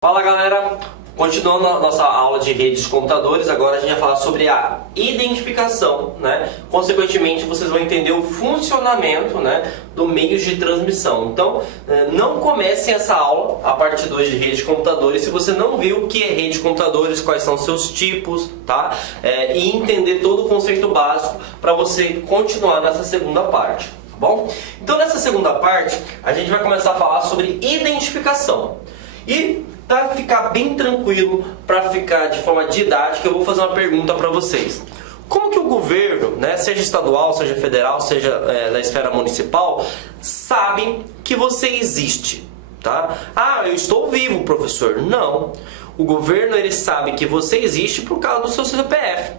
Fala galera, continuando a nossa aula de redes de computadores, agora a gente vai falar sobre a identificação, né? Consequentemente vocês vão entender o funcionamento, né, do meio de transmissão. Então não comecem essa aula, a parte 2 de rede de computadores, se você não viu o que é rede de computadores, quais são seus tipos, tá? E entender todo o conceito básico para você continuar nessa segunda parte, tá bom? Então nessa segunda parte a gente vai começar a falar sobre identificação. E para ficar bem tranquilo, para ficar de forma didática, eu vou fazer uma pergunta para vocês. Como que o governo, né, seja estadual, seja federal, seja na esfera municipal, sabe que você existe? Tá? Ah, eu estou vivo, professor. Não. O governo ele sabe que você existe por causa do seu CPF.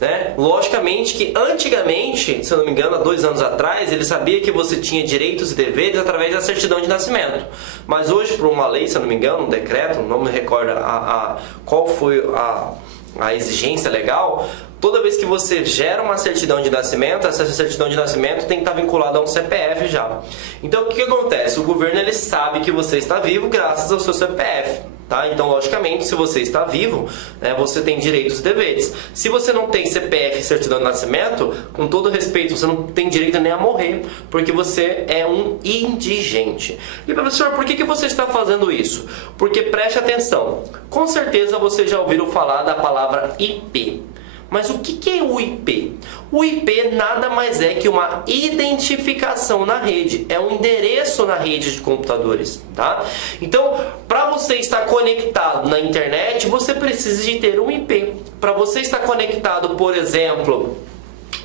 Né? Logicamente que antigamente, se eu não me engano, há 2 anos atrás, ele sabia que você tinha direitos e deveres através da certidão de nascimento. Mas hoje, por uma lei, se eu não me engano, um decreto, não me recordo qual foi a exigência legal, toda vez que você gera uma certidão de nascimento, essa certidão de nascimento tem que estar vinculada a um CPF já. Então o que acontece? O governo ele sabe que você está vivo graças ao seu CPF. Tá? Então, logicamente, se você está vivo, né, você tem direitos e deveres. Se você não tem CPF e certidão de nascimento, com todo respeito, você não tem direito nem a morrer, porque você é um indigente. E professor, por que você está fazendo isso? Porque preste atenção, com certeza você já ouviu falar da palavra IP. Mas o que é o IP? O IP nada mais é que uma identificação na rede, é um endereço na rede de computadores, tá? Então, para você estar conectado na internet, você precisa de ter um IP. Para você estar conectado, por exemplo,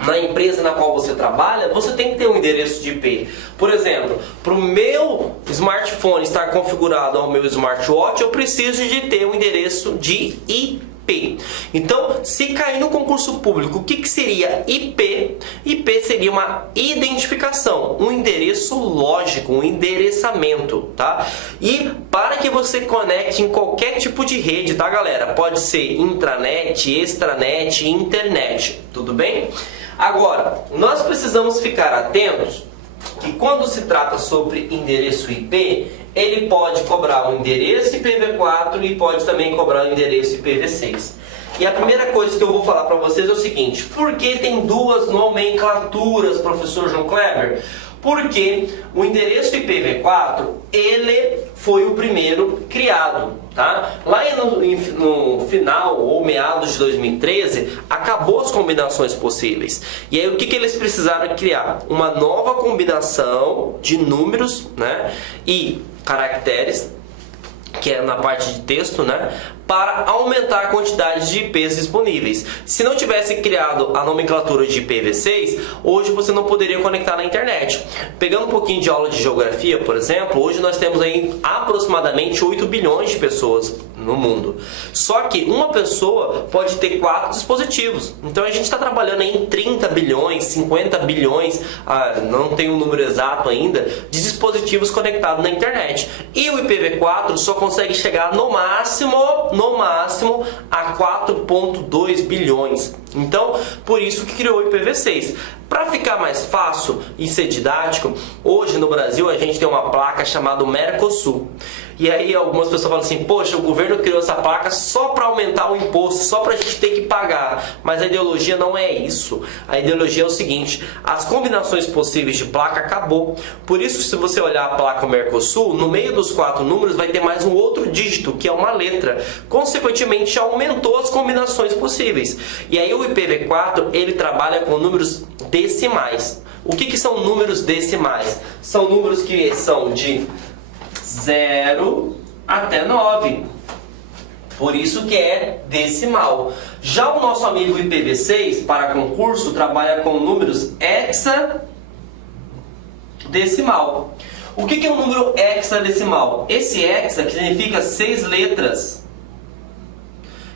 na empresa na qual você trabalha, você tem que ter um endereço de IP. Por exemplo, para o meu smartphone estar configurado ao meu smartwatch, eu preciso de ter um endereço de IP. Então, se cair no concurso público, o que seria IP? IP seria uma identificação, um endereço lógico, um endereçamento, tá? E para que você conecte em qualquer tipo de rede, tá, galera? Pode ser intranet, extranet, internet, tudo bem? Agora, nós precisamos ficar atentos que quando se trata sobre endereço IP, ele pode cobrar um endereço IPv4 e pode também cobrar um endereço IPv6. E a primeira coisa que eu vou falar para vocês é o seguinte: por que tem duas nomenclaturas, professor João Kleber? Porque o endereço IPv4, ele foi o primeiro criado, tá? Lá no final ou meados de 2013, acabou as combinações possíveis. E aí o que eles precisaram criar? Uma nova combinação de números, né, e caracteres, que é na parte de texto, né, para aumentar a quantidade de IPs disponíveis. Se não tivesse criado a nomenclatura de IPv6, hoje você não poderia conectar na internet. Pegando um pouquinho de aula de geografia, por exemplo, hoje nós temos aí aproximadamente 8 bilhões de pessoas no mundo. Só que uma pessoa pode ter 4 dispositivos. Então a gente está trabalhando aí em 30 bilhões, 50 bilhões, não tem um número exato ainda, de dispositivos conectados na internet. E o IPv4 só consegue chegar no máximo a 4,2 bilhões. Então, por isso que criou o IPv6. Para ficar mais fácil e ser didático, hoje no Brasil a gente tem uma placa chamada Mercosul. E aí algumas pessoas falam assim: poxa, o governo criou essa placa só para aumentar o imposto, só para a gente ter que pagar. Mas a ideologia não é isso. A ideologia é o seguinte: as combinações possíveis de placa acabou. Por isso, se você olhar a placa Mercosul, no meio dos 4 números vai ter mais um outro dígito, que é uma letra. Consequentemente, aumentou as combinações possíveis. E aí o IPv4, ele trabalha com números decimais. O que são números decimais? São números que são de 0 até 9. Por isso que é decimal. Já o nosso amigo IPv6, para concurso, trabalha com números hexadecimal. O que é um número hexadecimal? Esse hexa que significa 6 letras.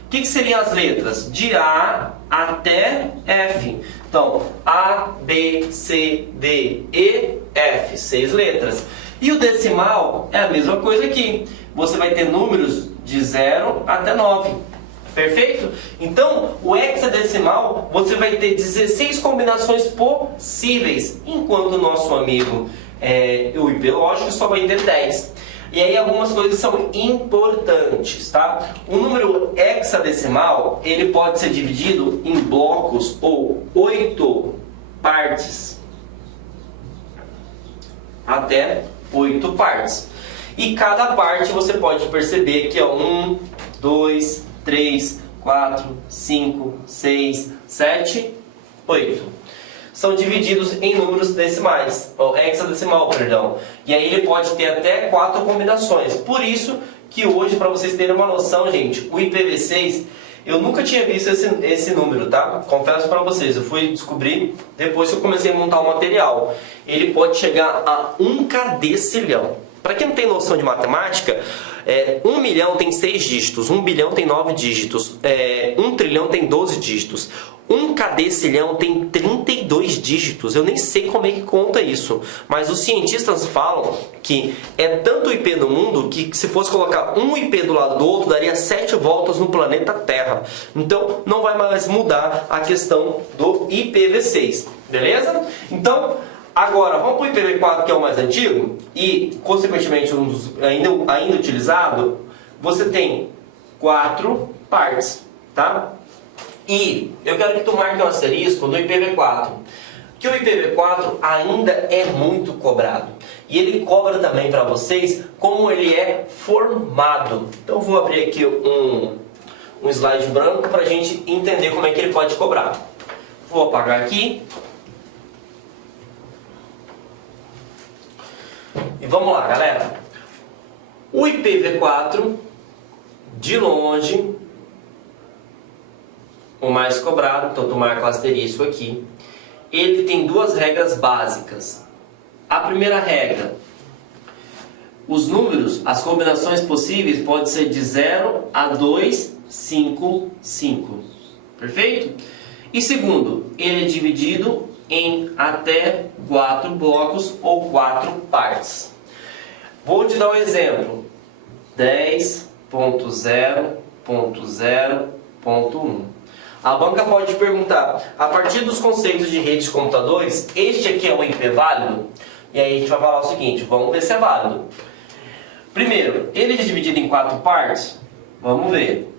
O que seriam as letras? De A até F. Então, A, B, C, D, E, F. 6 letras. E o decimal é a mesma coisa aqui. Você vai ter números de 0 até 9. Perfeito? Então, o hexadecimal, você vai ter 16 combinações possíveis. Enquanto o nosso amigo, o IP lógico, só vai ter 10. E aí algumas coisas são importantes, tá? O número hexadecimal, ele pode ser dividido em blocos ou 8 partes. Até 8 partes. E cada parte você pode perceber que é 1, 2, 3, 4, 5, 6, 7, 8. São divididos em números decimais, ou hexadecimal, perdão. E aí ele pode ter até 4 combinações. Por isso que hoje, para vocês terem uma noção, gente, o IPv6, eu nunca tinha visto esse número, tá? Confesso para vocês, eu fui descobrir depois que eu comecei a montar o material. Ele pode chegar a 1 cadecilhão. Para quem não tem noção de matemática, 1 milhão tem 6 dígitos, 1 bilhão tem 9 dígitos, 1 trilhão tem 12 dígitos, 1 cadecilhão tem 32 dígitos. Eu nem sei como é que conta isso, mas os cientistas falam que é tanto IP no mundo que se fosse colocar um IP do lado do outro, daria 7 voltas no planeta Terra. Então não vai mais mudar a questão do IPv6, beleza? Então, agora, vamos para o IPv4, que é o mais antigo, e, consequentemente, um dos ainda utilizado. Você tem 4 partes, tá? E eu quero que tu marque um asterisco no IPv4, que o IPv4 ainda é muito cobrado. E ele cobra também para vocês como ele é formado. Então, eu vou abrir aqui um slide branco para a gente entender como é que ele pode cobrar. Vou apagar aqui. E vamos lá, galera. O IPv4, de longe, o mais cobrado, então tu marca o asterisco aqui. Ele tem 2 regras básicas. A primeira regra: os números, as combinações possíveis podem ser de 0 a 255. Perfeito? E segundo, ele é dividido em até 4 blocos ou 4 partes. Vou te dar um exemplo. 10.0.0.1. A banca pode perguntar, a partir dos conceitos de redes de computadores, este aqui é um IP válido? E aí a gente vai falar o seguinte, vamos ver se é válido. Primeiro, ele é dividido em 4 partes? Vamos ver.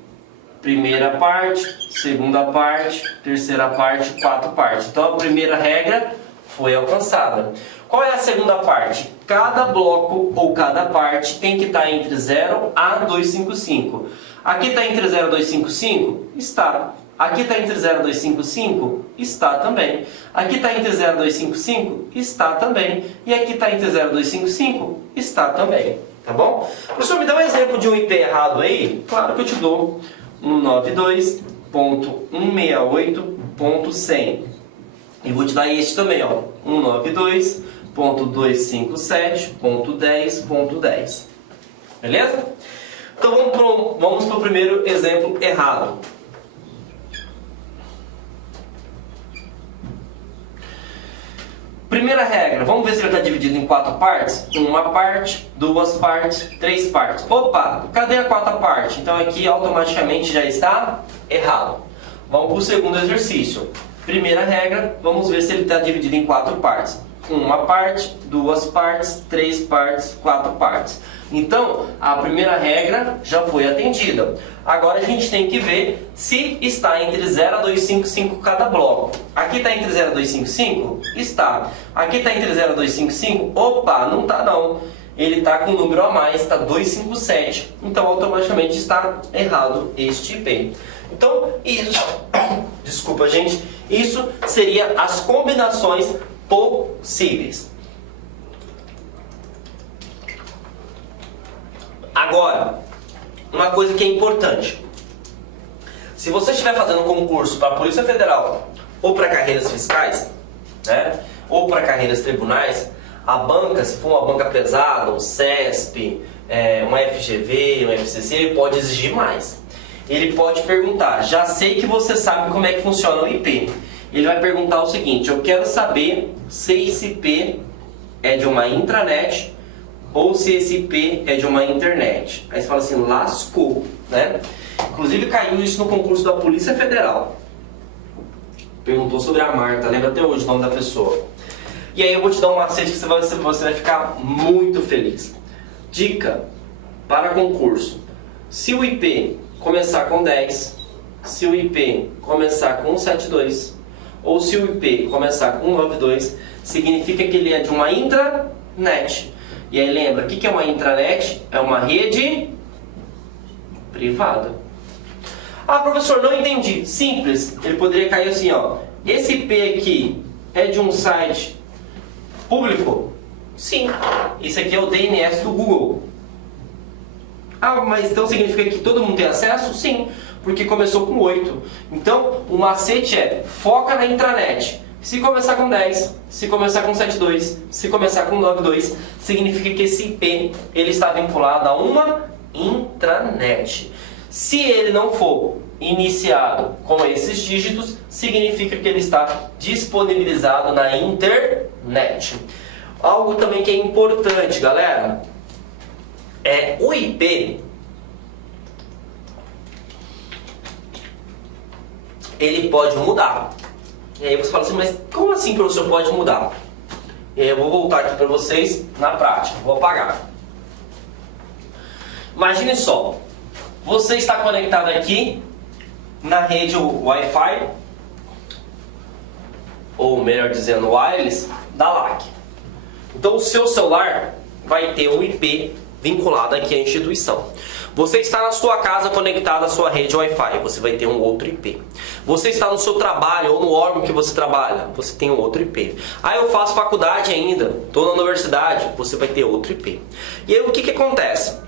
Primeira parte, segunda parte, terceira parte, 4 partes. Então a primeira regra foi alcançada. Qual é a segunda parte? Cada bloco ou cada parte tem que estar entre 0 a 255. Aqui está entre 0 a 255? Está. Aqui está entre 0 a 255? Está também. Aqui está entre 0 a 255? Está também. E aqui está entre 0 a 255? Está também. Tá bom? Professor, me dá um exemplo de um IP errado aí? Claro que eu te dou. 192.168.100. E vou te dar este também, ó. 192.257.10.10. Beleza? Então vamos para o primeiro exemplo errado. Primeira regra, vamos ver se ele está dividido em 4 partes? 1 parte, 2 partes, 3 partes. Opa, cadê a 4ª parte? Então aqui automaticamente já está errado. Vamos para o segundo exercício. Primeira regra, vamos ver se ele está dividido em 4 partes. 1 parte, 2 partes, 3 partes, 4 partes. Então, a primeira regra já foi atendida. Agora a gente tem que ver se está entre 0 a 255 cada bloco. Aqui está entre 0 a 255? Está. Aqui está entre 0 a 255? Opa, não está não. Ele está com um número a mais, está 257. Então, automaticamente está errado este IP. Então, isso... Desculpa, gente. Isso seria as combinações possíveis. Agora, uma coisa que é importante. Se você estiver fazendo um concurso para a Polícia Federal ou para carreiras fiscais, né, ou para carreiras tribunais, a banca, se for uma banca pesada, um CESP, uma FGV, um FCC, ele pode exigir mais. Ele pode perguntar, já sei que você sabe como é que funciona o IP. Ele vai perguntar o seguinte, eu quero saber se esse IP é de uma intranet ou se esse IP é de uma internet. Aí você fala assim, lascou, né? Inclusive caiu isso no concurso da Polícia Federal. Perguntou sobre a Marta, lembra até hoje o nome da pessoa. E aí eu vou te dar um macete que você vai ficar muito feliz. Dica para concurso: se o IP começar com 10, se o IP começar com 72 ou se o IP começar com 92, significa que ele é de uma intranet. E aí lembra, o que é uma intranet? É uma rede privada. Ah, professor, não entendi. Simples, ele poderia cair assim, ó. Esse IP aqui é de um site público? Sim. Esse aqui é o DNS do Google. Ah, mas então significa que todo mundo tem acesso? Sim, porque começou com 8. Então, o macete é: foca na intranet. Se começar com 10, se começar com 72, se começar com 92, significa que esse IP ele está vinculado a uma intranet. Se ele não for iniciado com esses dígitos, significa que ele está disponibilizado na internet. Algo também que é importante, galera, é o IP. Ele pode mudar. E aí você fala assim, mas como assim, professor, pode mudar? E aí eu vou voltar aqui para vocês na prática. Vou apagar. Imagine só, você está conectado aqui na rede Wi-Fi, ou melhor dizendo, wireless, da LAC. Então o seu celular vai ter um IP vinculado aqui à instituição. Você está na sua casa conectado à sua rede Wi-Fi, você vai ter um outro IP. Você está no seu trabalho ou no órgão que você trabalha, você tem um outro IP. Ah, eu faço faculdade ainda, estou na universidade, você vai ter outro IP. E aí o que acontece?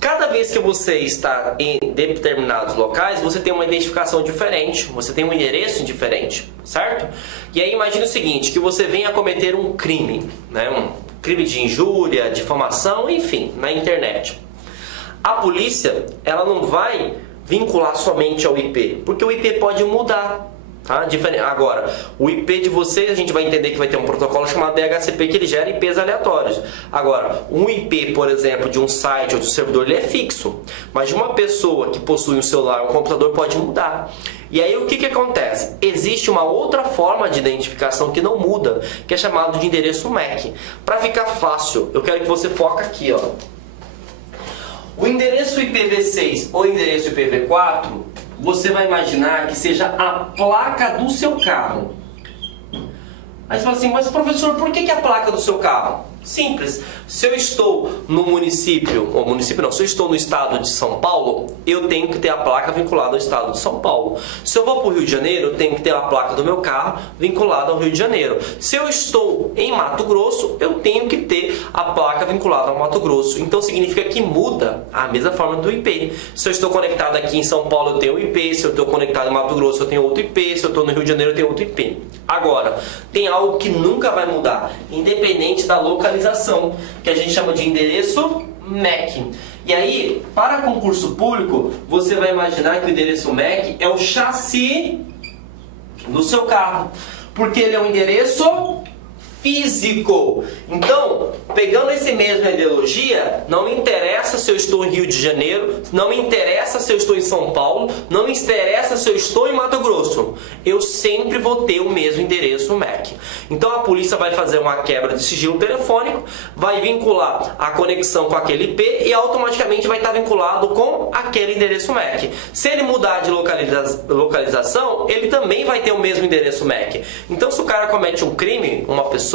Cada vez que você está em determinados locais, você tem uma identificação diferente, você tem um endereço diferente, certo? E aí imagine o seguinte, que você venha cometer um crime, né? Um crime de injúria, difamação, enfim, na internet. A polícia, ela não vai vincular somente ao IP, porque o IP pode mudar. Tá? Agora, o IP de vocês, a gente vai entender que vai ter um protocolo chamado DHCP que ele gera IPs aleatórios. Agora, um IP, por exemplo, de um site ou de um servidor, ele é fixo. Mas de uma pessoa que possui um celular, um computador, pode mudar. E aí o que acontece? Existe uma outra forma de identificação que não muda, que é chamado de endereço MAC. Para ficar fácil, eu quero que você foque aqui, ó. O endereço IPv6 ou endereço IPv4, você vai imaginar que seja a placa do seu carro. Aí você fala assim, mas professor, por que a placa do seu carro? Simples. Se eu estou no município, ou município não, se eu estou no estado de São Paulo, eu tenho que ter a placa vinculada ao estado de São Paulo. Se eu vou para o Rio de Janeiro, eu tenho que ter a placa do meu carro vinculada ao Rio de Janeiro. Se eu estou em Mato Grosso, eu tenho que ter a placa vinculada ao Mato Grosso. Então significa que muda a mesma forma do IP. Se eu estou conectado aqui em São Paulo, eu tenho um IP. Se eu estou conectado em Mato Grosso, eu tenho outro IP. Se eu estou no Rio de Janeiro, eu tenho outro IP. Agora, tem algo que nunca vai mudar, independente da localização, que a gente chama de endereço MAC. E aí, para concurso público, você vai imaginar que o endereço MAC é o chassi do seu carro, porque ele é um endereço físico. Então, pegando esse mesmo ideologia, não me interessa se eu estou em Rio de Janeiro, não me interessa se eu estou em São Paulo, não me interessa se eu estou em Mato Grosso. Eu sempre vou ter o mesmo endereço MAC. Então a polícia vai fazer uma quebra de sigilo telefônico, vai vincular a conexão com aquele IP e automaticamente vai estar vinculado com aquele endereço MAC. Se ele mudar de localização, ele também vai ter o mesmo endereço MAC. Então se o cara comete um crime, uma pessoa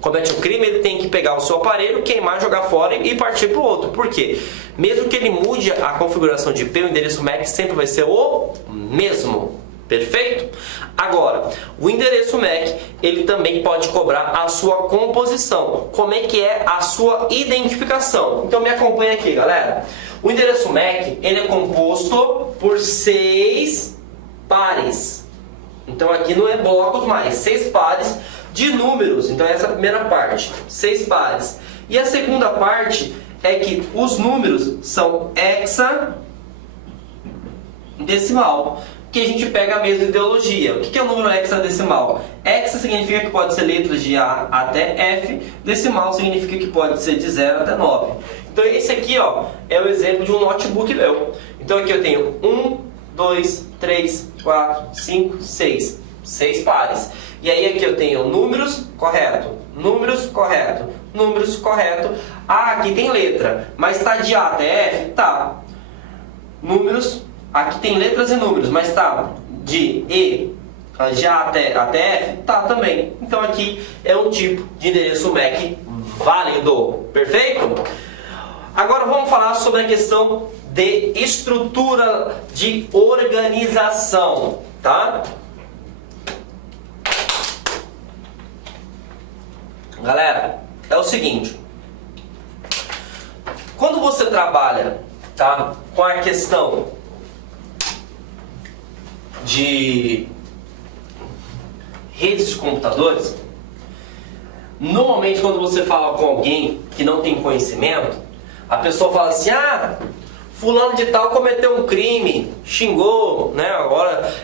comete um crime, ele tem que pegar o seu aparelho, queimar, jogar fora e partir para o outro. Por quê? Mesmo que ele mude a configuração de IP, o endereço MAC sempre vai ser o mesmo. Perfeito? Agora, o endereço MAC, ele também pode cobrar a sua composição. Como é que é a sua identificação? Então me acompanha aqui, galera. O endereço MAC, ele é composto por 6 pares. Então aqui não é blocos mais, 6 pares de números. Então essa é a primeira parte, 6 pares. E a segunda parte é que os números são hexadecimal, que a gente pega a mesma ideologia. O que é o número hexadecimal? Hexa significa que pode ser letras de A até F, decimal significa que pode ser de 0 até 9. Então esse aqui, ó, é o exemplo de um notebook meu. Então aqui eu tenho 1, 2, 3, 4, 5, 6. 6 pares. E aí aqui eu tenho números, correto, números, correto, números, correto. Ah, aqui tem letra, mas está de A até F? Tá. Números, aqui tem letras e números, mas está de E, de A até F? Tá também. Então aqui é um tipo de endereço MAC válido. Perfeito? Agora vamos falar sobre a questão de estrutura de organização, tá? Galera, é o seguinte, quando você trabalha, tá, com a questão de redes de computadores, normalmente quando você fala com alguém que não tem conhecimento, a pessoa fala assim, ah, fulano de tal cometeu um crime, xingou, né? Agora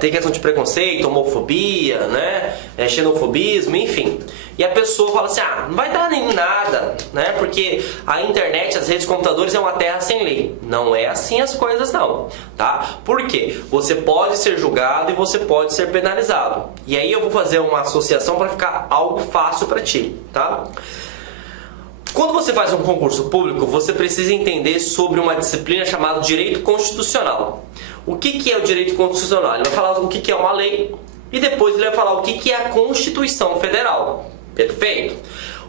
tem questão de preconceito, homofobia, né? Xenofobismo, enfim. E a pessoa fala assim, ah, não vai dar nem nada, né? Porque a internet, as redes de computadores é uma terra sem lei. Não é assim as coisas não, tá? Por quê? Você pode ser julgado e você pode ser penalizado. E aí eu vou fazer uma associação para ficar algo fácil para ti, tá? Quando você faz um concurso público, você precisa entender sobre uma disciplina chamada Direito Constitucional. O que é o Direito Constitucional? Ele vai falar o que é uma lei e depois ele vai falar o que é a Constituição Federal. Perfeito?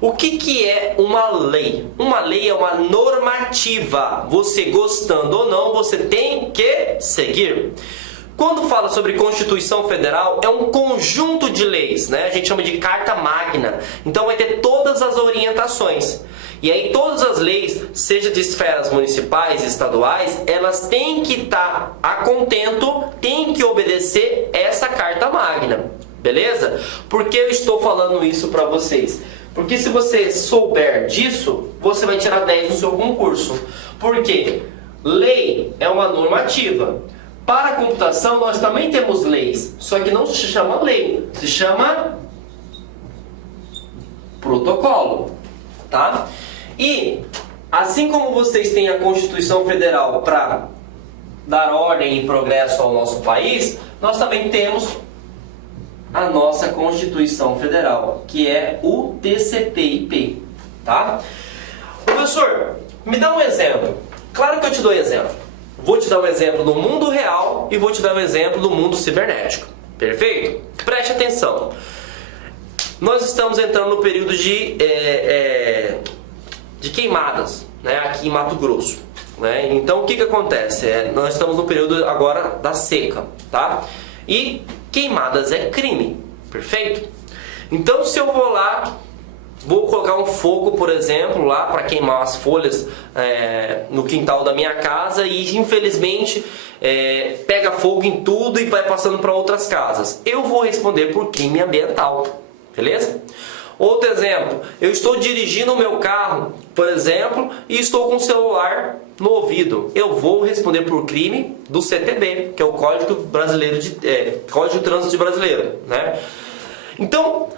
O que é uma lei? Uma lei é uma normativa. Você gostando ou não, você tem que seguir. Quando fala sobre Constituição Federal, é um conjunto de leis, né? A gente chama de Carta Magna. Então vai ter todas as orientações. E aí todas as leis, seja de esferas municipais, estaduais, elas têm que estar a contento, têm que obedecer essa Carta Magna. Beleza? Por que eu estou falando isso para vocês? Porque se você souber disso, você vai tirar 10 no seu concurso. Por quê? Lei é uma normativa. Para a computação nós também temos leis, só que não se chama lei, se chama protocolo, tá? E assim como vocês têm a Constituição Federal para dar ordem e progresso ao nosso país, nós também temos a nossa Constituição Federal, que é o TCP/IP, tá? Professor, me dá um exemplo. Claro que eu te dou exemplo. Vou te dar um exemplo do mundo real e vou te dar um exemplo do mundo cibernético. Perfeito? Preste atenção. Nós estamos entrando no período de queimadas, né, aqui em Mato Grosso. Né? Então o que acontece? Nós estamos no período agora da seca, tá? E queimadas é crime. Perfeito? Então se eu vou lá, vou colocar um fogo, por exemplo, lá para queimar as folhas no quintal da minha casa e infelizmente pega fogo em tudo e vai passando para outras casas. Eu vou responder por crime ambiental, beleza? Outro exemplo, eu estou dirigindo o meu carro, por exemplo, e estou com o celular no ouvido. Eu vou responder por crime do CTB, que é o Código Brasileiro Código de Trânsito Brasileiro, né? Então,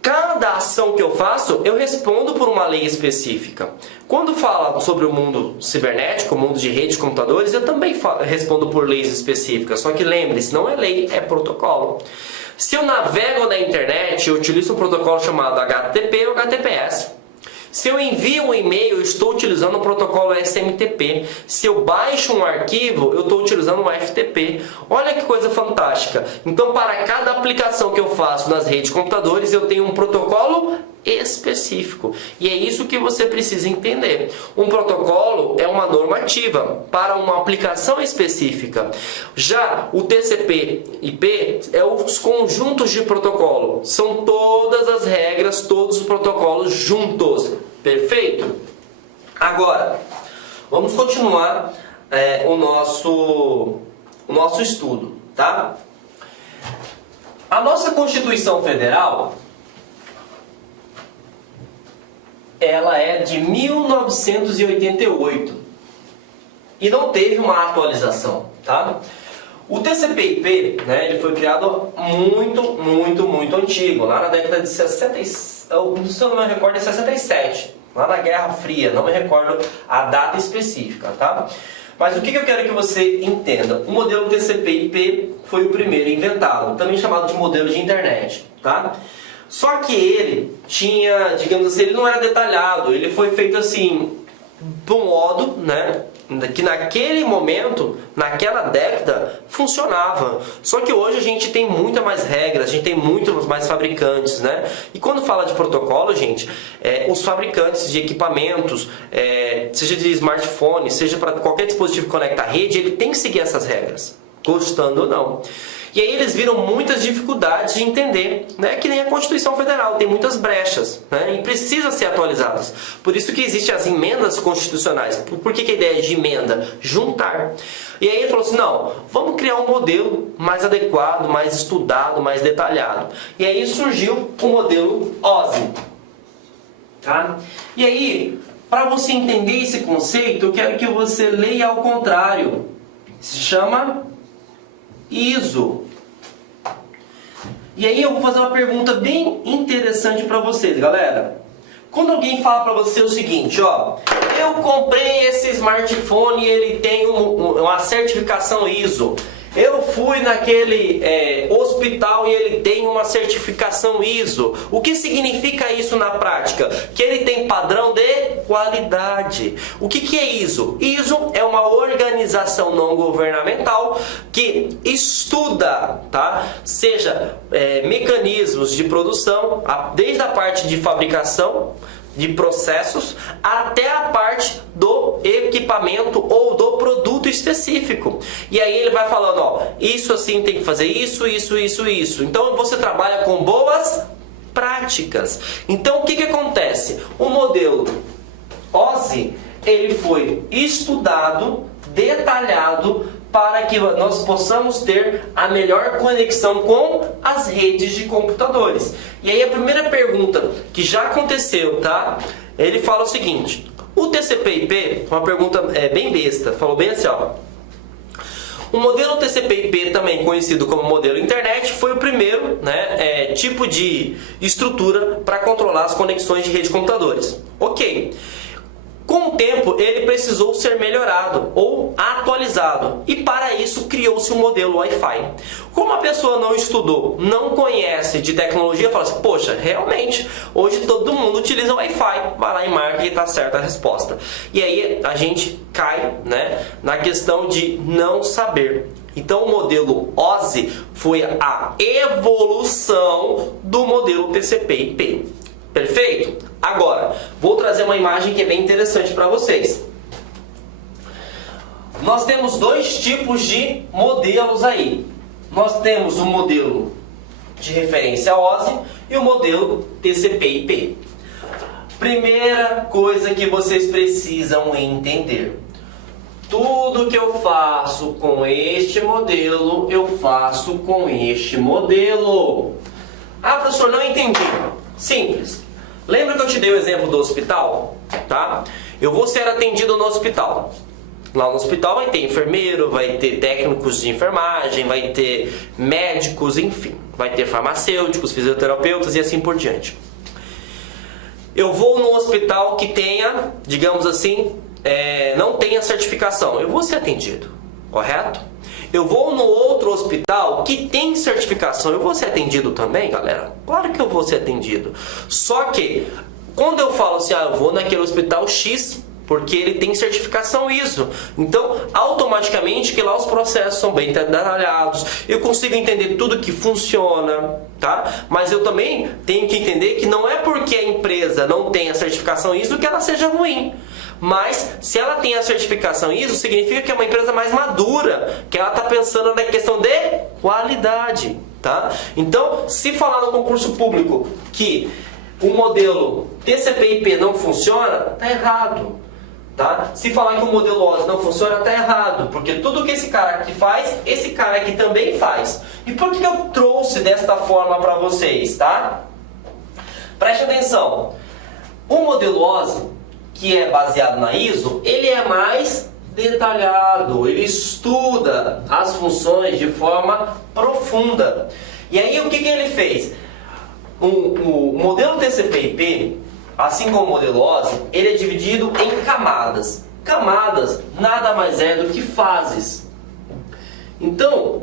cada ação que eu faço, eu respondo por uma lei específica. Quando fala sobre o mundo cibernético, o mundo de redes de computadores, eu também respondo por leis específicas. Só que lembre-se, não é lei, é protocolo. Se eu navego na internet, eu utilizo um protocolo chamado HTTP ou HTTPS. Se eu envio um e-mail, eu estou utilizando o protocolo SMTP. Se eu baixo um arquivo, eu estou utilizando o FTP. Olha que coisa fantástica. Então, para cada aplicação que eu faço nas redes de computadores, eu tenho um protocolo específico. E é isso que você precisa entender. Um protocolo é uma normativa para uma aplicação específica. Já o TCP/IP é os conjuntos de protocolo. São todas as regras, todos os protocolos juntos. Perfeito? Agora, vamos continuar o nosso estudo, tá? A nossa Constituição Federal, ela é de 1988 e não teve uma atualização, tá? O TCP/IP, né, ele foi criado muito antigo, lá na década de 60, se eu não me recordo, é 67, lá na Guerra Fria, não me recordo a data específica, tá? Mas o que eu quero que você entenda? O modelo TCP/IP foi o primeiro inventado, também chamado de modelo de internet, tá? Só que ele tinha, digamos assim, ele não era detalhado, ele foi feito assim, de um modo, né, que naquele momento, naquela década, funcionava. Só que hoje a gente tem muita mais regras, a gente tem muitos mais fabricantes, né? E quando fala de protocolo, gente, os fabricantes de equipamentos, seja de smartphone, seja para qualquer dispositivo que conecta à rede, ele tem que seguir essas regras, gostando ou não. E aí eles viram muitas dificuldades de entender, né? Que nem a Constituição Federal, tem muitas brechas, né? E precisa ser atualizadas. Por isso que existem as emendas constitucionais. Por que a ideia de emenda? Juntar. E aí ele falou assim, não, vamos criar um modelo mais adequado, mais estudado, mais detalhado. E aí surgiu o modelo OSI. Tá? E aí, para você entender esse conceito, eu quero que você leia ao contrário. Se chama ISO. E aí eu vou fazer uma pergunta bem interessante para vocês, galera. Quando alguém fala para você o seguinte, ó, eu comprei esse smartphone e ele tem uma certificação ISO. Eu fui naquele hospital e ele tem uma certificação ISO. O que significa isso na prática? Que ele tem padrão de qualidade. O que é ISO? ISO é uma organização não governamental que estuda, tá? Seja mecanismos de produção, desde a parte de fabricação, de processos, até a parte do equipamento ou do produto específico. E aí ele vai falando, ó, isso assim tem que fazer isso, isso, isso, isso. Então você trabalha com boas práticas. Então o que acontece? O modelo OSI, ele foi estudado, detalhado, para que nós possamos ter a melhor conexão com as redes de computadores. E aí a primeira pergunta que já aconteceu, tá? Ele fala o seguinte, o TCP/IP, uma pergunta bem besta, falou bem assim, ó. O modelo TCP/IP, também conhecido como modelo internet, foi o primeiro, né, tipo de estrutura para controlar as conexões de rede de computadores. Ok. Com o tempo, ele precisou ser melhorado ou atualizado e para isso criou-se o modelo Wi-Fi. Como a pessoa não estudou, não conhece de tecnologia, fala assim, poxa, realmente, hoje todo mundo utiliza Wi-Fi, vai lá e marca e está certa a resposta. E aí a gente cai, né, na questão de não saber. Então o modelo OSI foi a evolução do modelo TCP/IP. Perfeito? Agora, vou trazer uma imagem que é bem interessante para vocês. Nós temos dois tipos de modelos aí. Nós temos o modelo de referência OSI e o modelo TCP/IP. Primeira coisa que vocês precisam entender. Tudo que eu faço com este modelo, eu faço com este modelo. Ah, professor, não entendi. Simples. Lembra que eu te dei o exemplo do hospital? Tá? Eu vou ser atendido no hospital. Lá no hospital vai ter enfermeiro, vai ter técnicos de enfermagem, vai ter médicos, enfim. Vai ter farmacêuticos, fisioterapeutas e assim por diante. Eu vou num hospital que tenha, digamos assim, não tenha certificação. Eu vou ser atendido, correto? Eu vou no outro hospital que tem certificação, eu vou ser atendido também, galera? Claro que eu vou ser atendido. Só que, quando eu falo assim, eu vou naquele hospital X, porque ele tem certificação ISO. Então, automaticamente, que lá os processos são bem detalhados, eu consigo entender tudo que funciona, tá? Mas eu também tenho que entender que não é porque a empresa não tem a certificação ISO que ela seja ruim. Mas, se ela tem a certificação ISO, significa que é uma empresa mais madura, que ela está pensando na questão de qualidade, tá? Então, se falar no concurso público que o modelo TCP/IP não funciona, tá errado. Tá? Se falar que o modelo OSI não funciona, tá errado, porque tudo que esse cara aqui faz, esse cara aqui também faz. E por que eu trouxe desta forma para vocês, tá? Preste atenção. O modelo OSI, que é baseado na ISO, ele é mais detalhado, ele estuda as funções de forma profunda. E aí o que ele fez? O modelo TCP/IP, assim como o modelo OSI, ele é dividido em camadas. Camadas nada mais é do que fases. Então,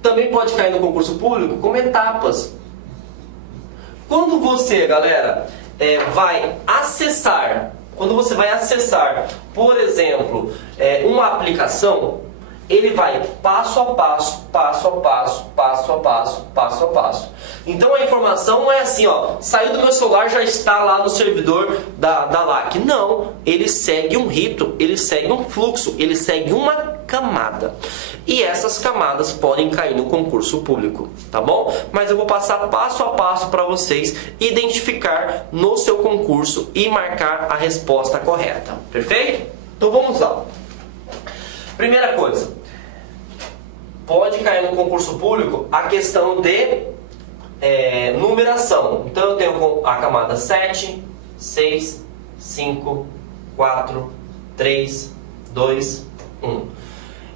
também pode cair no concurso público como etapas. Quando você, galera, vai acessar, por exemplo, uma aplicação, ele vai passo a passo, passo a passo, passo a passo, passo a passo. Então a informação não é assim, ó, saiu do meu celular, já está lá no servidor da LAC. Não, ele segue um rito, ele segue um fluxo, ele segue uma camada. E essas camadas podem cair no concurso público, tá bom? Mas eu vou passar passo a passo para vocês identificar no seu concurso e marcar a resposta correta. Perfeito? Então vamos lá. Primeira coisa, pode cair no concurso público a questão de numeração. Então eu tenho a camada 7, 6, 5, 4, 3, 2, 1.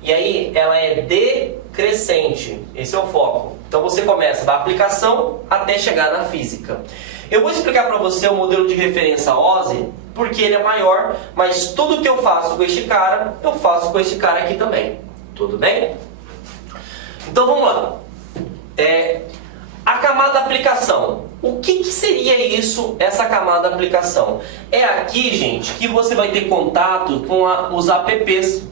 E aí ela é decrescente, esse é o foco. Então você começa da aplicação até chegar na física. Eu vou explicar para você o modelo de referência OSI, porque ele é maior, mas tudo que eu faço com este cara, eu faço com este cara aqui também. Tudo bem? Então vamos lá. A camada aplicação. O que seria isso, essa camada aplicação? É aqui, gente, que você vai ter contato com os apps.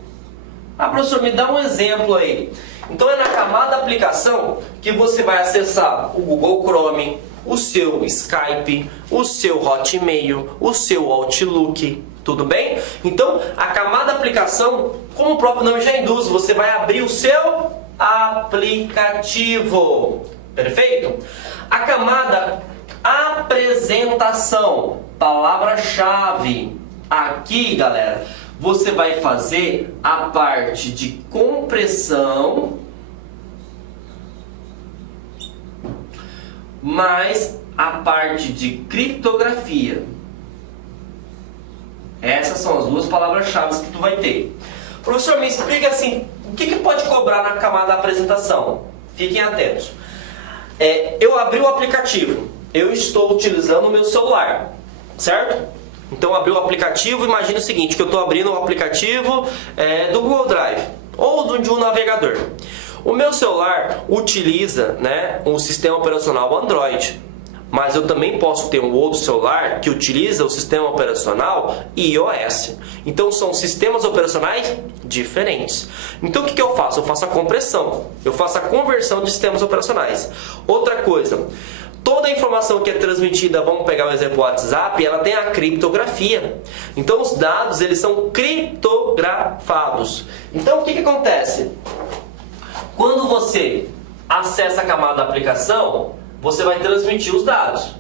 Ah, professor, me dá um exemplo aí. Então é na camada aplicação que você vai acessar o Google Chrome, o seu Skype, o seu Hotmail, o seu Outlook, tudo bem? Então a camada aplicação, como o próprio nome já induz, você vai abrir o seu aplicativo, perfeito? A camada apresentação, palavra-chave, aqui galera, você vai fazer a parte de compressão mais a parte de criptografia. Essas são as duas palavras-chave que tu vai ter. Professor, me explica assim, o que pode cobrar na camada da apresentação? Fiquem atentos. Eu abri o aplicativo, eu estou utilizando o meu celular, certo? Então abri o aplicativo, imagina o seguinte, que eu estou abrindo o aplicativo do Google Drive ou de um navegador. O meu celular utiliza, um sistema operacional Android, mas eu também posso ter um outro celular que utiliza o sistema operacional iOS. Então são sistemas operacionais diferentes. Então o que eu faço? Eu faço a compressão, eu faço a conversão de sistemas operacionais. Outra coisa, toda a informação que é transmitida, vamos pegar o exemplo do WhatsApp, ela tem a criptografia. Então os dados, eles são criptografados. Então o que acontece? Quando você acessa a camada da aplicação, você vai transmitir os dados.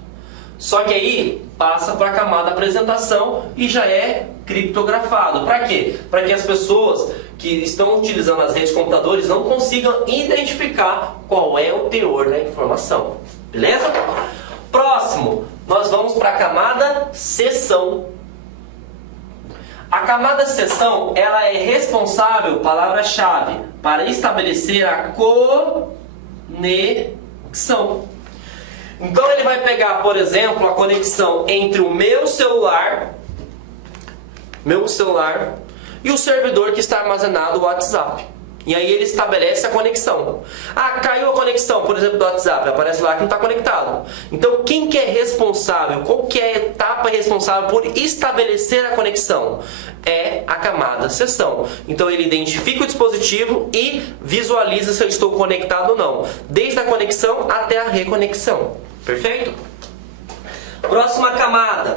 Só que aí passa para a camada da apresentação e já é criptografado. Para quê? Para que as pessoas que estão utilizando as redes de computadores não consigam identificar qual é o teor da informação. Beleza? Próximo, nós vamos para a camada seção. A camada seção, ela é responsável, palavra-chave, para estabelecer a conexão. Então ele vai pegar, por exemplo, a conexão entre o meu celular e o servidor que está armazenado no WhatsApp. E aí ele estabelece a conexão. Ah, caiu a conexão, por exemplo, do WhatsApp, aparece lá que não está conectado. Então quem que é responsável, qual que é a etapa responsável por estabelecer a conexão? É a camada seção. Então ele identifica o dispositivo e visualiza se eu estou conectado ou não. Desde a conexão até a reconexão. Perfeito? Próxima camada.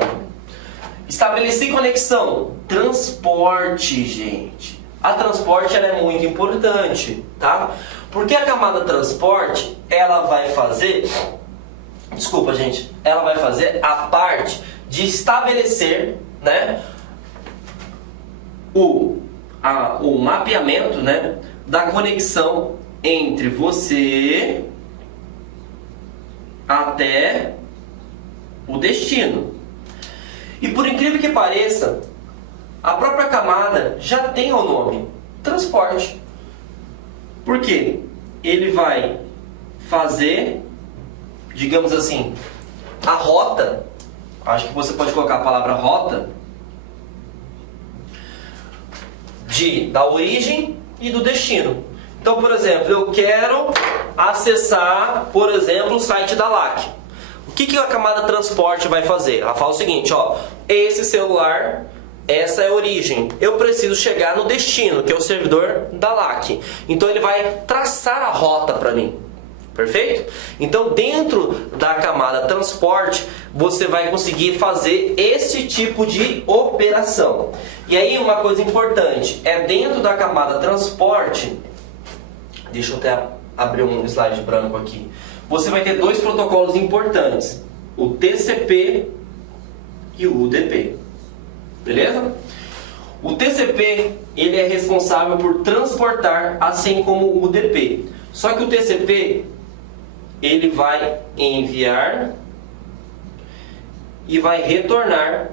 Estabelecer conexão. Transporte, gente. A transporte ela é muito importante, tá? Porque a camada transporte, ela vai fazer... Desculpa, gente. Ela vai fazer a parte de estabelecer, o mapeamento, da conexão entre você até o destino. E por incrível que pareça, a própria camada já tem o nome, transporte. Por quê? Ele vai fazer, digamos assim, a rota, acho que você pode colocar a palavra rota, da origem e do destino. Então, por exemplo, eu quero acessar, por exemplo, o site da LAC. O que a camada transporte vai fazer? Ela fala o seguinte, ó, esse celular, essa é a origem. Eu preciso chegar no destino, que é o servidor da LAC. Então ele vai traçar a rota para mim. Perfeito? Então, dentro da camada transporte, você vai conseguir fazer esse tipo de operação. E aí, uma coisa importante, é dentro da camada transporte, deixa eu até abrir um slide branco aqui, você vai ter dois protocolos importantes, o TCP e o UDP. Beleza? O TCP, ele é responsável por transportar, assim como o UDP. Só que o TCP, ele vai enviar e vai retornar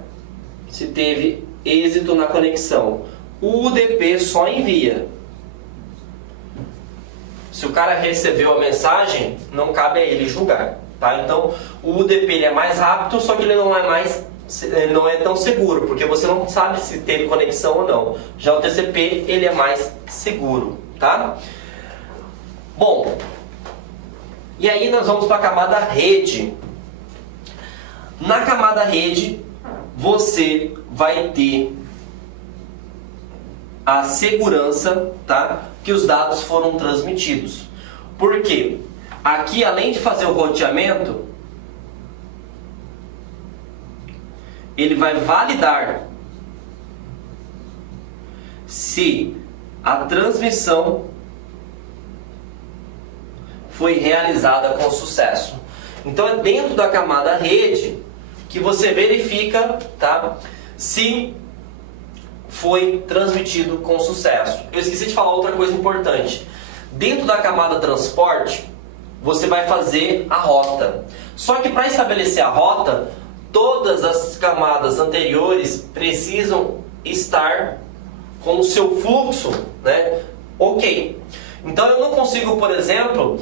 se teve êxito na conexão. O UDP só envia. Se o cara recebeu a mensagem, não cabe a ele julgar, tá? Então, o UDP ele é mais rápido, só que ele não é tão seguro, porque você não sabe se teve conexão ou não. Já o TCP, ele é mais seguro, tá? Bom, e aí nós vamos para a camada rede. Na camada rede, você vai ter a segurança, tá? Que os dados foram transmitidos. Por quê? Aqui, além de fazer o roteamento, ele vai validar se a transmissão foi realizada com sucesso. Então é dentro da camada rede que você verifica, tá, se foi transmitido com sucesso. Eu esqueci de falar outra coisa importante. Dentro da camada transporte, você vai fazer a rota. Só que para estabelecer a rota, todas as camadas anteriores precisam estar com o seu fluxo, né, ok. Então eu não consigo, por exemplo,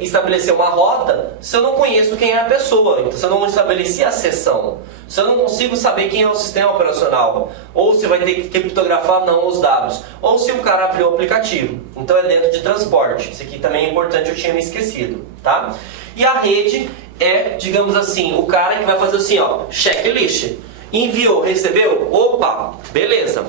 estabelecer uma rota se eu não conheço quem é a pessoa, então, se eu não estabeleci a sessão, se eu não consigo saber quem é o sistema operacional, ou se vai ter que criptografar não os dados, ou se o cara abriu o aplicativo. Então é dentro de transporte. Isso aqui também é importante, eu tinha me esquecido, tá? E a rede é, digamos assim, o cara que vai fazer assim, ó, checklist. Enviou, recebeu? Opa, beleza.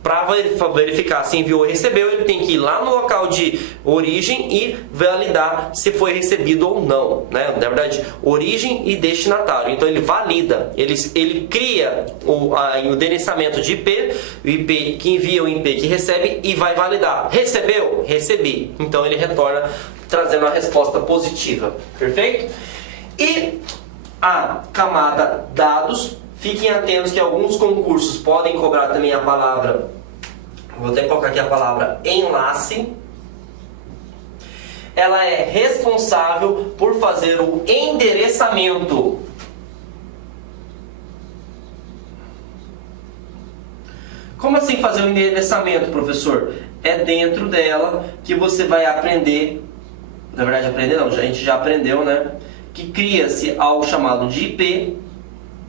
Para verificar se enviou ou recebeu, ele tem que ir lá no local de origem e validar se foi recebido ou não, né? Na verdade, origem e destinatário. Então ele valida, ele cria o endereçamento de IP, o IP que envia, o IP que recebe e vai validar. Recebeu? Recebi. Então ele retorna trazendo a resposta positiva. Perfeito? E a camada dados. Fiquem atentos que alguns concursos podem cobrar também a palavra, vou até colocar aqui a palavra enlace. Ela é responsável por fazer o endereçamento. Como assim fazer o endereçamento, professor? É dentro dela que você vai aprender, na verdade aprender não, a gente já aprendeu, né? Que cria-se algo chamado de IP,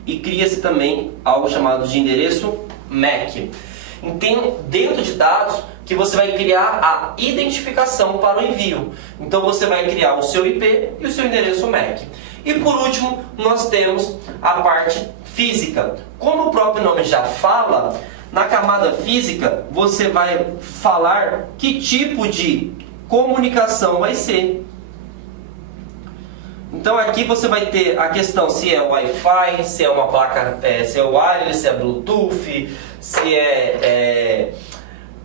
e cria-se também algo chamado de endereço MAC. Então, dentro de dados, que você vai criar a identificação para o envio. Então, você vai criar o seu IP e o seu endereço MAC. E por último, nós temos a parte física. Como o próprio nome já fala, na camada física, você vai falar que tipo de comunicação vai ser. Então aqui você vai ter a questão se é Wi-Fi, se é uma placa, se é wireless, se é Bluetooth, se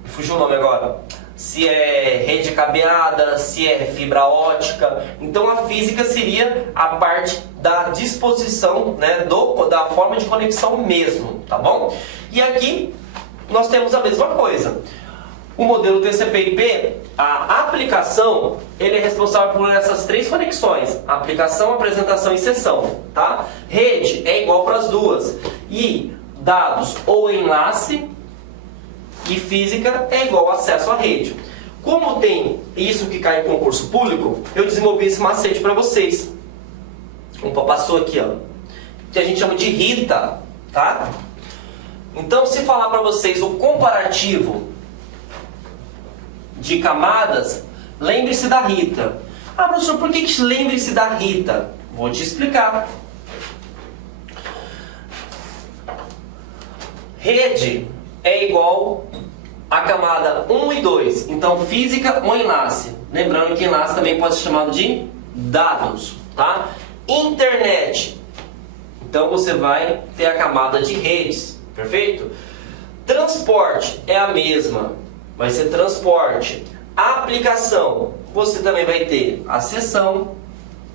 fugiu o nome agora, se é rede cabeada, se é fibra ótica. Então a física seria a parte da disposição, né, da forma de conexão mesmo, tá bom? E aqui nós temos a mesma coisa. O modelo TCP/IP, a aplicação, ele é responsável por essas três conexões: aplicação, apresentação e sessão, tá? Rede é igual para as duas, e dados ou enlace e física é igual acesso à rede. Como tem isso que cai em concurso público, eu desenvolvi esse macete para vocês. Opa, passou aqui, ó, que a gente chama de RITA, tá? Então, se falar para vocês o comparativo de camadas, lembre-se da Rita. Ah, professor, por que lembre-se da Rita? Vou te explicar. Rede é igual a camada 1 e 2. Então, física ou enlace. Lembrando que enlace também pode ser chamado de dados, tá? Internet. Então, você vai ter a camada de redes, perfeito? Transporte é a mesma, vai ser transporte. Aplicação, você também vai ter a sessão,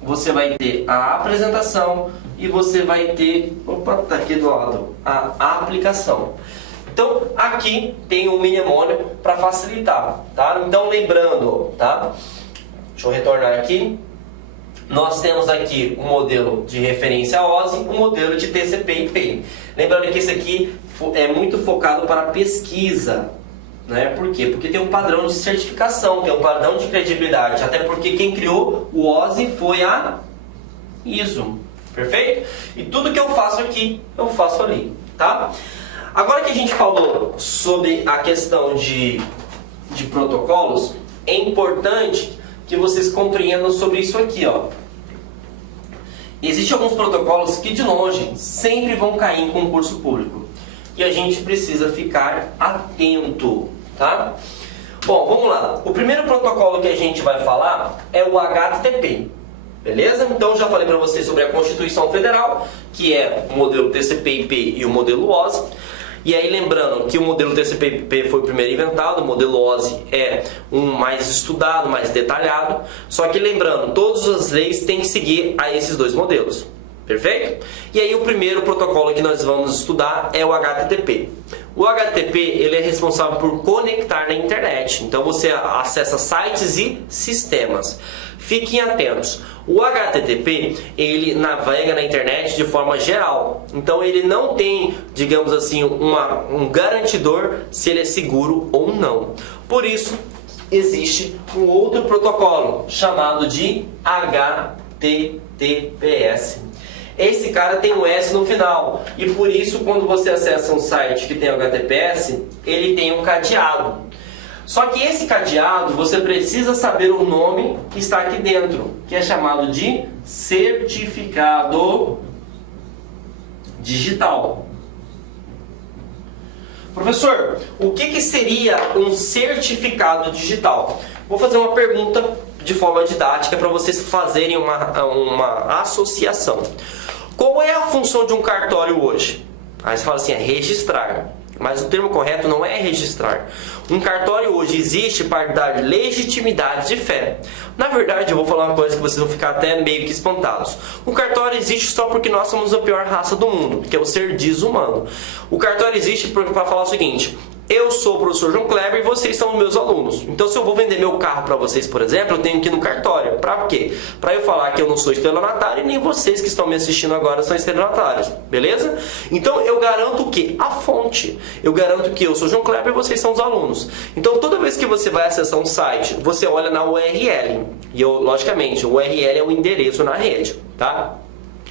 você vai ter a apresentação e você vai ter, opa, tá aqui do lado, a aplicação. Então, aqui tem o mnemônio para facilitar, tá? Então, lembrando, tá? Deixa eu retornar aqui. Nós temos aqui um modelo de referência OSI, um modelo de TCP/IP. Lembrando que esse aqui é muito focado para pesquisa, né? Por quê? Porque tem um padrão de certificação, tem um padrão de credibilidade. Até porque quem criou o OSI foi a ISO, perfeito? E tudo que eu faço aqui, eu faço ali, tá? Agora que a gente falou sobre a questão de protocolos, é importante que vocês compreendam sobre isso aqui, ó. Existem alguns protocolos que de longe sempre vão cair em concurso público e a gente precisa ficar atento, tá? Bom, vamos lá. O primeiro protocolo que a gente vai falar é o HTTP, beleza? Então já falei para vocês sobre a Constituição Federal, que é o modelo TCP/IP e o modelo OSI. E aí lembrando que o modelo TCP/IP foi o primeiro inventado, o modelo OSI é um mais estudado, mais detalhado. Só que lembrando, todas as leis têm que seguir a esses dois modelos, perfeito? E aí o primeiro protocolo que nós vamos estudar é o HTTP. O HTTP ele é responsável por conectar na internet, então você acessa sites e sistemas. Fiquem atentos. O HTTP, ele navega na internet de forma geral. Então ele não tem, digamos assim, um garantidor se ele é seguro ou não. Por isso, existe um outro protocolo chamado de HTTPS. Esse cara tem um S no final. E por isso, quando você acessa um site que tem HTTPS, ele tem um cadeado. Só que esse cadeado, você precisa saber o nome que está aqui dentro, que é chamado de certificado digital. Professor, o que seria um certificado digital? Vou fazer uma pergunta de forma didática para vocês fazerem uma associação. Qual é a função de um cartório hoje? Aí você fala assim, é registrar. Mas o termo correto não é registrar. Um cartório hoje existe para dar legitimidade de fé. Na verdade, eu vou falar uma coisa que vocês vão ficar até meio que espantados. O cartório existe só porque nós somos a pior raça do mundo, que é o ser desumano. O cartório existe para falar o seguinte: eu sou o professor João Kleber e vocês são meus alunos. Então, se eu vou vender meu carro para vocês, por exemplo, eu tenho que ir no cartório. Para quê? Para eu falar que eu não sou estelionatário e nem vocês que estão me assistindo agora são estelionatários. Beleza? Então, eu garanto o quê? A fonte. Eu garanto que eu sou João Kleber e vocês são os alunos. Então, toda vez que você vai acessar um site, você olha na URL. E, logicamente, o URL é o endereço na rede, tá?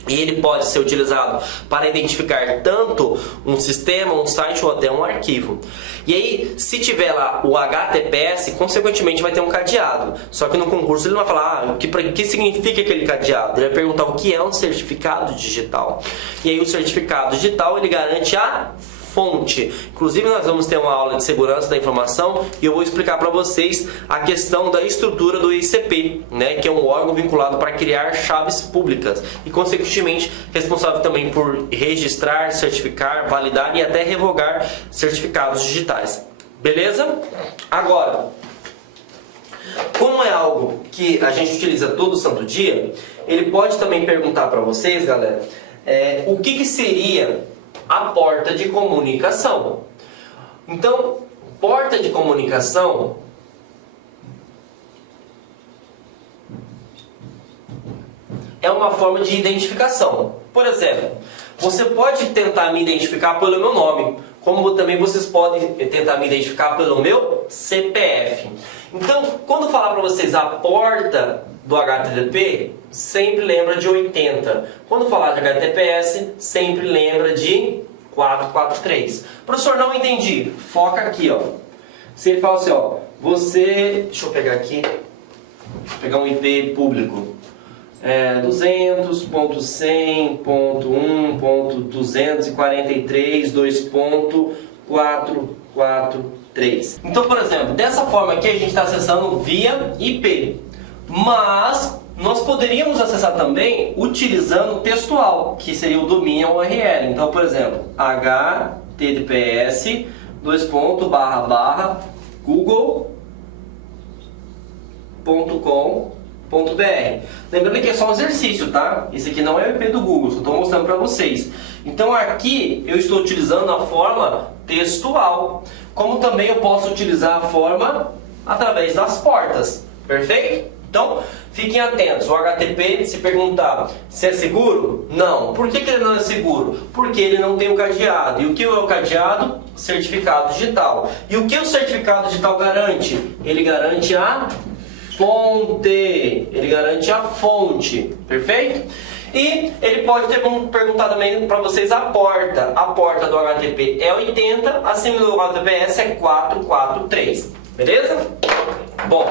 E ele pode ser utilizado para identificar tanto um sistema, um site ou até um arquivo. E aí, se tiver lá o HTTPS, consequentemente vai ter um cadeado. Só que no concurso ele não vai falar o que significa aquele cadeado. Ele vai perguntar o que é um certificado digital. E aí o certificado digital ele garante a fonte. Inclusive nós vamos ter uma aula de segurança da informação e eu vou explicar para vocês a questão da estrutura do ICP, né, que é um órgão vinculado para criar chaves públicas e consequentemente responsável também por registrar, certificar, validar e até revogar certificados digitais. Beleza? Agora, como é algo que a gente utiliza todo santo dia, ele pode também perguntar para vocês, galera, o que seria a porta de comunicação. Então, porta de comunicação é uma forma de identificação. Por exemplo, você pode tentar me identificar pelo meu nome, como também vocês podem tentar me identificar pelo meu CPF. Então, quando falar para vocês a porta do HTTP, sempre lembra de 80. Quando falar de HTTPS, sempre lembra de 443. Professor, não entendi. Foca aqui, ó. Se ele fala assim, ó, você, deixa eu pegar aqui, pegar um IP público, 200.100.243.2.443. Então, por exemplo, dessa forma aqui a gente está acessando via IP, mas nós poderíamos acessar também utilizando o textual, que seria o domínio URL. Então, por exemplo, https google.com.br. Lembrando que é só um exercício, tá? Esse aqui não é o IP do Google, só estou mostrando para vocês. Então aqui eu estou utilizando a forma textual, como também eu posso utilizar a forma através das portas, perfeito? Então fiquem atentos, o HTTP, se perguntar se é seguro, não. Por que ele não é seguro? Porque ele não tem o cadeado. E o que é o cadeado? Certificado digital. E o que o certificado digital garante? Ele garante a fonte, ele garante a fonte, perfeito? E ele pode ter perguntado também para vocês a porta do HTTP é 80, acima do HTTPS é 443, beleza? Bom,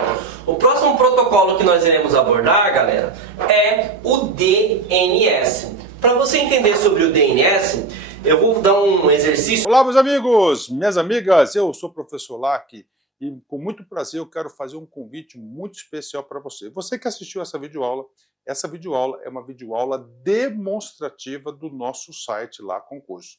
o próximo protocolo que nós iremos abordar, galera, é o DNS. Para você entender sobre o DNS, eu vou dar um exercício. Olá, meus amigos, minhas amigas, eu sou o professor Lac. E com muito prazer eu quero fazer um convite muito especial para você. Você que assistiu essa videoaula é uma videoaula demonstrativa do nosso site Lá Concurso.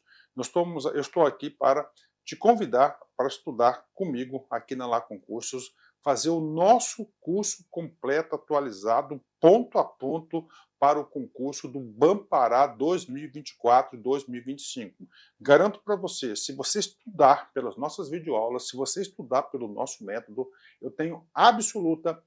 Eu estou aqui para te convidar para estudar comigo aqui na Lá Concursos, fazer o nosso curso completo, atualizado, ponto a ponto, para o concurso do Bampará 2024-2025. Garanto para você, se você estudar pelas nossas videoaulas, se você estudar pelo nosso método, eu tenho absoluta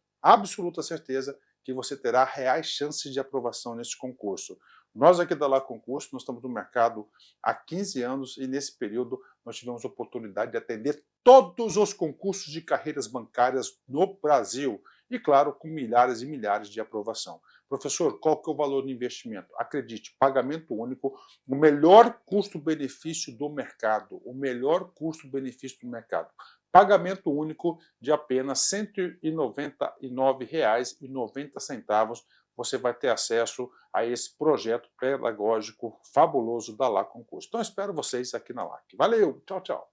certeza que você terá reais chances de aprovação nesse concurso. Nós aqui da Lá Concurso, nós estamos no mercado há 15 anos e nesse período nós tivemos a oportunidade de atender todos os concursos de carreiras bancárias no Brasil e, claro, com milhares e milhares de aprovação. Professor, qual que é o valor do investimento? Acredite, pagamento único, o melhor custo-benefício do mercado, o melhor custo-benefício do mercado. Pagamento único de apenas R$ 199,90. Você vai ter acesso a esse projeto pedagógico fabuloso da Lá Concurso. Então, espero vocês aqui na LAC. Valeu, tchau, tchau.